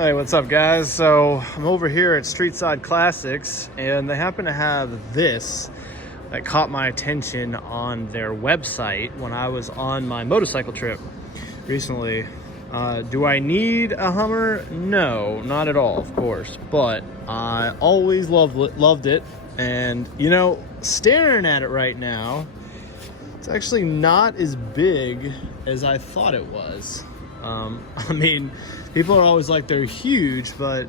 Hey, what's up, guys? So I'm over here at Streetside Classics, and they happen to have this that caught my attention on their website when I was on my motorcycle trip recently. Do I need a Hummer? No, not at all, of course. But I always loved it, and you know, staring at it right now, it's actually not as big as I thought it was. I mean, people are always like they're huge, but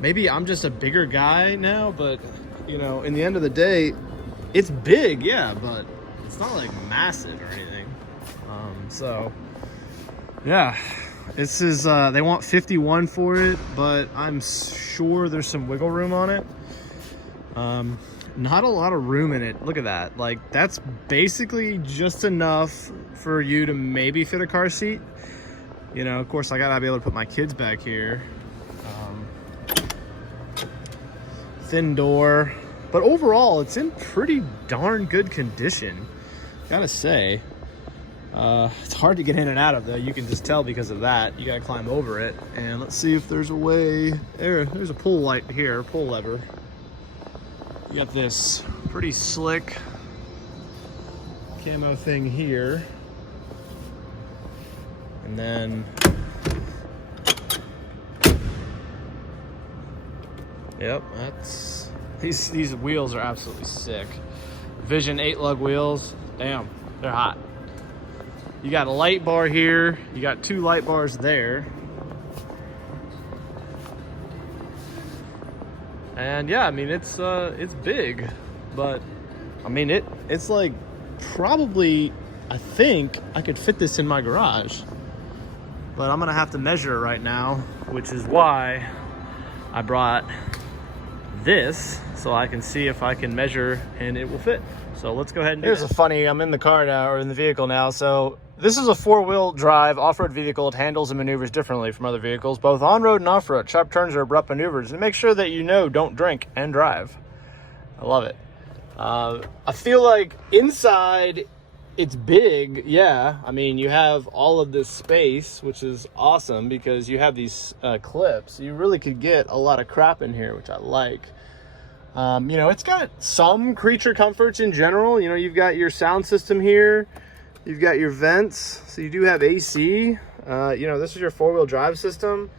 maybe I'm just a bigger guy now. But you know, in the end of the day, it's big, yeah, but it's not like massive or anything. So yeah, this is they want 51 for it, but I'm sure there's some wiggle room on it. Not a lot of room in it. Look at that. Like, that's basically just enough for you to maybe fit a car seat. You know, of course, I gotta be able to put my kids back here. Thin door, but overall, it's in pretty darn good condition, gotta say. It's hard to get in and out of, though. You can just tell because of that. You gotta climb over it. And let's see if there's a way. There's a pull light here, pull lever. You got this pretty slick camo thing here. And then, yep, that's, these wheels are absolutely sick. Vision 8-lug wheels, damn, they're hot. You got a light bar here, you got 2 light bars there. And yeah, I mean, it's big, but I mean, it's like probably, I think I could fit this in my garage. But I'm gonna have to measure it right now, which is why I brought this, so I can see if I can measure and it will fit. So let's go ahead and do it. Here's a funny, I'm in the car now, or in the vehicle now. So this is a 4-wheel drive off-road vehicle. It handles and maneuvers differently from other vehicles, both on-road and off-road. Sharp turns or abrupt maneuvers. And make sure that you know, don't drink and drive. I love it. I feel like inside, it's big, yeah. I mean, you have all of this space, which is awesome because you have these clips. You really could get a lot of crap in here, which I like. You know, it's got some creature comforts in general. You know, you've got your sound system here. You've got your vents, so you do have AC. You know, this is your 4-wheel drive system.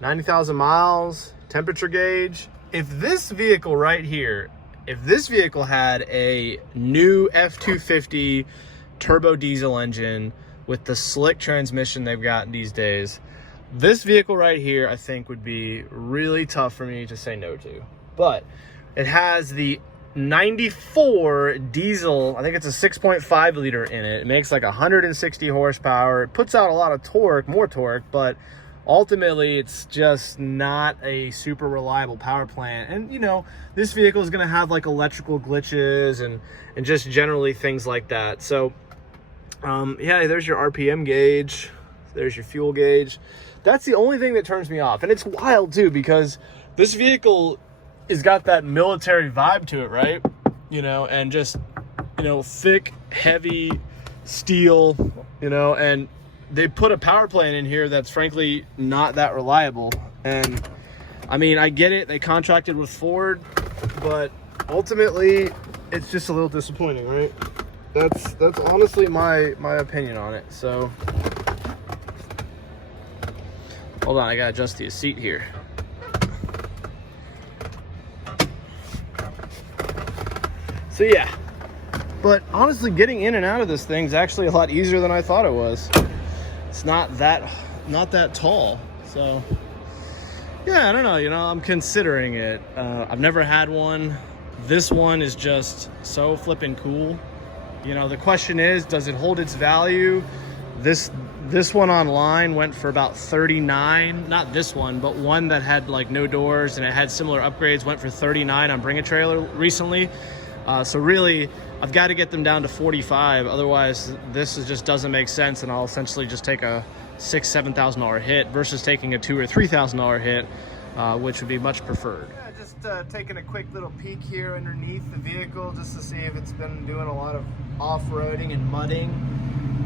90,000 miles, temperature gauge. If this vehicle right here, if this vehicle had a new F-250 turbo diesel engine with the slick transmission they've got these days, this vehicle right here, I think, would be really tough for me to say no to. But it has the 94 diesel, I think it's a 6.5 liter in it. It makes like 160 horsepower. It puts out a lot of torque, more torque, but ultimately, it's just not a super reliable power plant. And, you know, this vehicle is going to have like electrical glitches and just generally things like that. So, yeah, there's your RPM gauge. There's your fuel gauge. That's the only thing that turns me off. And it's wild, too, because this vehicle has got that military vibe to it, right? You know, and just, you know, thick, heavy steel, you know, and they put a power plant in here that's frankly not that reliable. And I mean, I get it, they contracted with Ford, but ultimately it's just a little disappointing, right? That's honestly my opinion on it. So hold on, I gotta adjust the seat here. So yeah, but honestly, getting in and out of this thing's actually a lot easier than I thought it was. It's not that tall, so yeah, I don't know, you know, I'm considering it. I've never had one. This one is just so flippin' cool. You know, the question is, does it hold its value? This one online went for about $39. Not this one, but one that had like no doors and it had similar upgrades went for $39 on Bring a Trailer recently. So really, I've got to get them down to 45. Otherwise, this just doesn't make sense, and I'll essentially just take a $6,000-$7,000 hit versus taking a $2,000 or $3,000 hit, which would be much preferred. Yeah, just taking a quick little peek here underneath the vehicle just to see if it's been doing a lot of off-roading and mudding.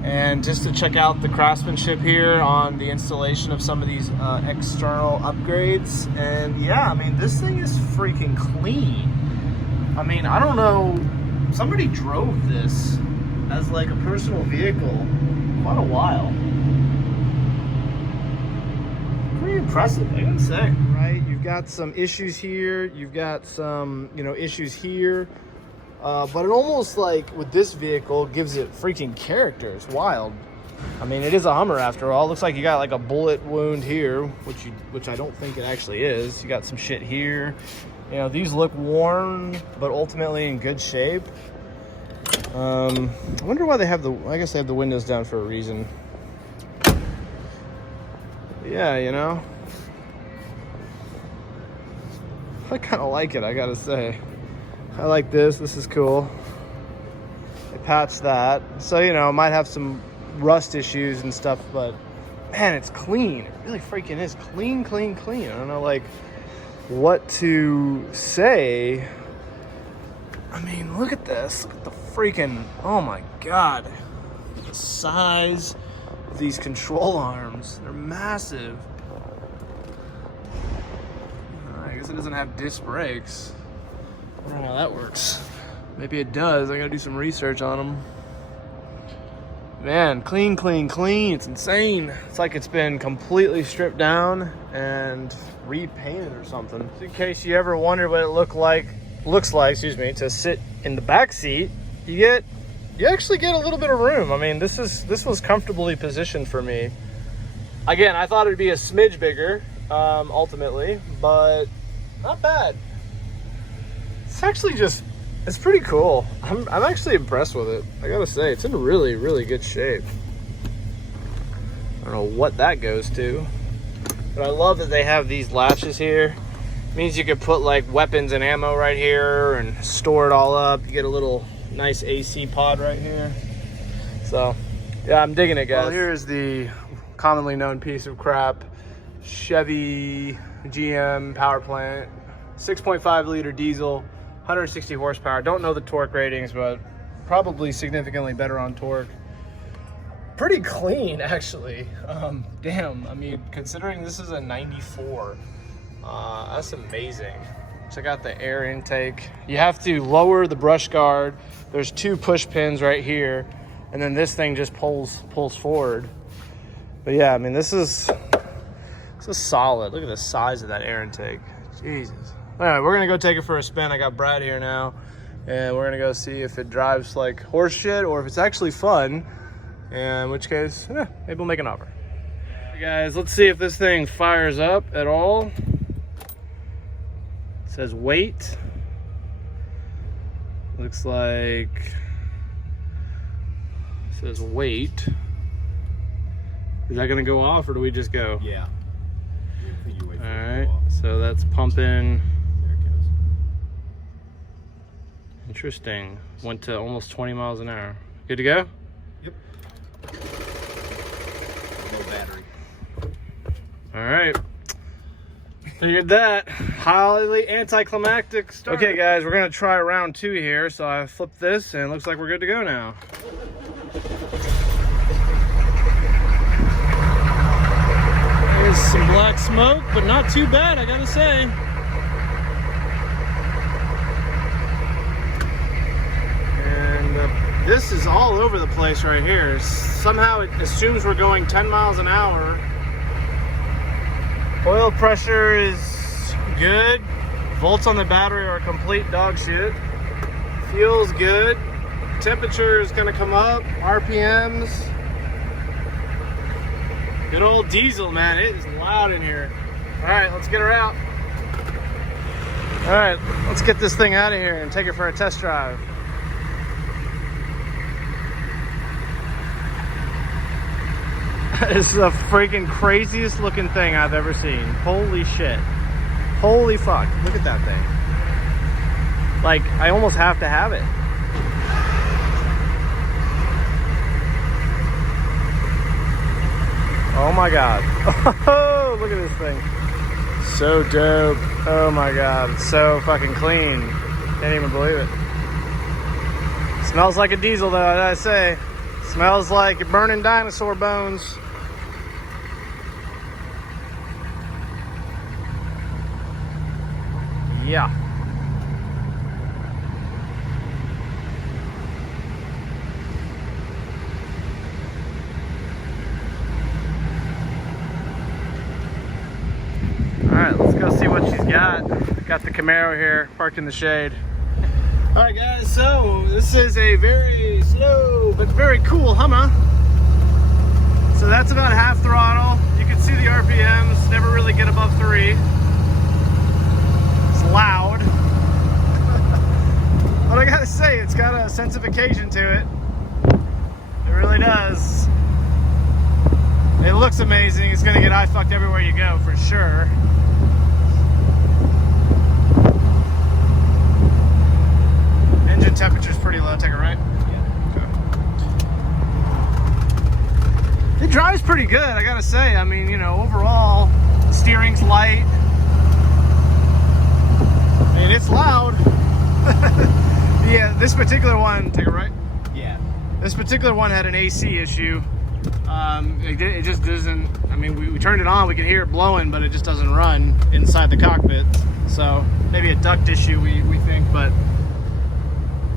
and just to check out the craftsmanship here on the installation of some of these external upgrades. And yeah, I mean, this thing is freaking clean. I mean, I don't know, somebody drove this as like a personal vehicle quite a while. Pretty impressive, I gotta say. Right, you've got some issues here, you've got some, you know, issues here. But it almost, like, with this vehicle, gives it freaking character. It's wild. I mean, it is a Hummer after all. Looks like you got like a bullet wound here, which I don't think it actually is. You got some shit here. You know, these look worn, but ultimately in good shape. I wonder why they have I guess they have the windows down for a reason. Yeah, you know. I kind of like it, I gotta say. I like this. This is cool. They patched that. So, you know, it might have some rust issues and stuff, but man, it's clean. It really freaking is clean, clean, clean. I don't know, like, what to say. I mean, look at this. Look at the freaking, oh my God. The size of these control arms. They're massive. I guess it doesn't have disc brakes. I don't know how that works. Maybe it does. I gotta do some research on them. Man, clean, clean, clean. It's insane. It's like it's been completely stripped down and repainted or something. So in case you ever wondered what it looks like, excuse me, to sit in the back seat, you actually get a little bit of room. I mean, this was comfortably positioned for me. Again, I thought it'd be a smidge bigger, ultimately, but not bad. It's actually it's pretty cool. I'm actually impressed with it. I gotta say, it's in really, really good shape. I don't know what that goes to, but I love that they have these latches here. It means you could put like weapons and ammo right here and store it all up. You get a little nice AC pod right here. So yeah, I'm digging it, guys. Well, here's the commonly known piece of crap. Chevy GM power plant, 6.5 liter diesel, 160 horsepower. Don't know the torque ratings, but probably significantly better on torque. Pretty clean, actually. Damn, I mean, considering this is a 94, that's amazing. Check out the air intake. You have to lower the brush guard. There's 2 push pins right here, and then this thing just pulls forward. But yeah, I mean, this is solid. Look at the size of that air intake. Jesus. All right, we're gonna go take it for a spin. I got Brad here now, and we're gonna go see if it drives like horse shit or if it's actually fun, in which case, maybe we'll make an offer. Hey guys, let's see if this thing fires up at all. It says wait. Looks like it says wait. Is that gonna go off or do we just go? Yeah. All right, so that's pumping. Interesting. Went to almost 20 miles an hour. Good to go? Yep. No battery. All right. Figured that. Highly anticlimactic start. Okay, guys, we're gonna try round 2 here. So I flipped this, and it looks like we're good to go now. There's some black smoke, but not too bad, I gotta say. This is all over the place right here. Somehow it assumes we're going 10 miles an hour. Oil pressure is good. Volts on the battery are complete dog shit. Fuel's good. Temperature is gonna come up. RPMs. Good old diesel, man. It is loud in here. All right, let's get her out. All right, let's get this thing out of here and take it for a test drive. That is the freaking craziest looking thing I've ever seen. Holy shit. Holy fuck. Look at that thing. Like, I almost have to have it. Oh my God. Oh, look at this thing. So dope. Oh my God. It's so fucking clean. Can't even believe it. Smells like a diesel though, I gotta say. Smells like burning dinosaur bones. Yeah. Alright, let's go see what she's got. Got the Camaro here, parked in the shade. Alright guys, so this is a very slow but very cool Hummer. So that's about half throttle. You can see the RPMs, never really get above 3. It's loud. But I gotta say, it's got a sense of occasion to it. It really does. It looks amazing. It's gonna get eye-fucked everywhere you go, for sure. Engine temperature's pretty low. Take it right? Yeah. Okay. It drives pretty good, I gotta say. I mean, you know, overall, the steering's light. I mean, it's loud. Yeah, this particular one, take it right? Yeah. This particular one had an AC issue. It just doesn't, I mean, we turned it on, we can hear it blowing, but it just doesn't run inside the cockpit. So maybe a duct issue, we think, but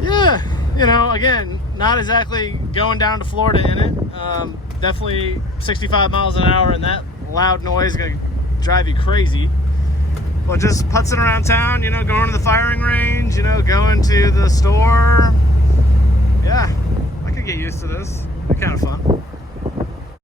yeah, you know, again, not exactly going down to Florida in it. Definitely 65 miles an hour, and that loud noise is gonna drive you crazy. But just putzing around town, you know, going to the firing range, you know, going to the store. Yeah, I could get used to this. It's kind of fun.